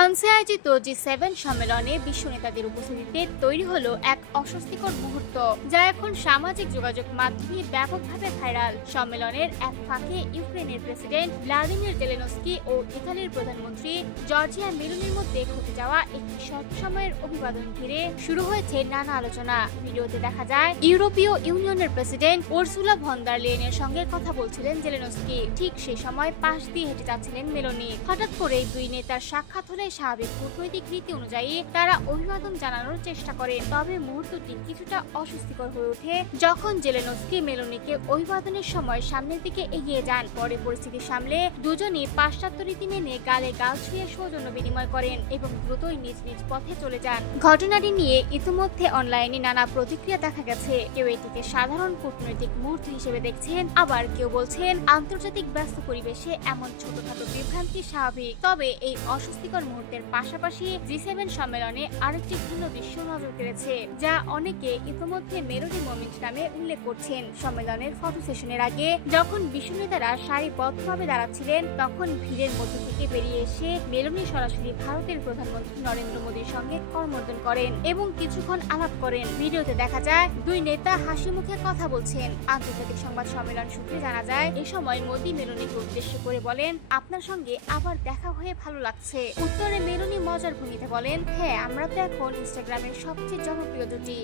ফ্রান্সে আয়োজিত জি7 সম্মেলনে বিশ্ব নেতাদের উপস্থিতিতে তৈরি হলো এক অস্বস্তিকর মুহূর্ত, যা এখন সামাজিক যোগাযোগ মাধ্যমে ব্যাপকভাবে ভাইরাল। সম্মেলনের এক ফাঁকে ইউক্রেনের প্রেসিডেন্ট ভ্লাদিমির জেলেনস্কি ও ইতালির প্রধানমন্ত্রী জর্জিয়া মেলোনির মধ্যে ঘটে যাওয়া একটি স্বল্প সময়ের অভিবাদন ঘিরে শুরু হয়েছে নানা আলোচনা। ভিডিওতে দেখা যায় ইউরোপীয় ইউনিয়নের প্রেসিডেন্ট উর্সুলা ভন ডার লেয়েনের সঙ্গে কথা বলছিলেন জেলেনস্কি। ঠিক সে সময় পাশ দিয়ে হেঁটে যাচ্ছিলেন মেলোনি। হঠাৎ করেই দুই নেতার সাক্ষাৎ হলে স্বাভাবিক কূটনৈতিক রীতি অনুযায়ী তারা অভিবাদন জানানোর চেষ্টা করেন। তবে মুহূর্তটি কিছুটা অস্বস্তিকর হয়ে ওঠে যখন জেলেনস্কি মেলোনিকে অভিবাদনের সময় সামনের দিকে এগিয়ে যান। পরে পরিস্থিতি সামলে দুজনই পাশ্চাত্য রীতি মেনে গালে গাল ছুঁয়ে সৌজন্য বিনিময় করেন এবং দ্রুতই নিজ নিজ পথে চলে যান। ঘটনাটি নিয়ে ইতিমধ্যে অনলাইনে নানা প্রতিক্রিয়া দেখা গেছে। কেউ এটিকে সাধারণ কূটনৈতিক মুহূর্ত হিসেবে দেখছেন, আবার কেউ বলছেন আন্তর্জাতিক ব্যস্ত পরিবেশে এমন ছোটখাটো বিভ্রান্তি স্বাভাবিক। তবে এই অস্বস্তিকর মুহূর্তের পাশাপাশি জি7 সম্মেলনে আরেকটি ভিন্ন দৃশ্য নজর কেড়েছে, যা অনেকে ইতিমধ্যে মেলোডি মোমেন্ট নামে উল্লেখ করছেন। সম্মেলনের ফটো সেশনের আগে যখন বিশ্ব নেতারা সারিবদ্ধভাবে দাঁড়াচ্ছিলেন, তখন ভিড়ের মধ্য থেকে বেরিয়ে এসে মেলোনি সরাসরি ভারতের প্রধানমন্ত্রী নরেন্দ্র মোদীর সঙ্গে করমর্দন করেন এবং কিছুক্ষণ আলাপ করেন। ভিডিওতে দেখা যায় দুই নেতা হাসি মুখে কথা বলছেন। আন্তর্জাতিক সংবাদ সম্মেলন সূত্রে জানা যায়, এ সময় মোদী মেলোনিকে উদ্দেশ্য করে বলেন, আপনার সঙ্গে আবার দেখা হয়ে ভালো লাগছে। উত্তরে মেলোনি মজার ভঙ্গিতে বলেন, হ্যাঁ, আমরা তো এখন ইনস্টাগ্রামের সবচেয়ে জনপ্রিয় জুটি।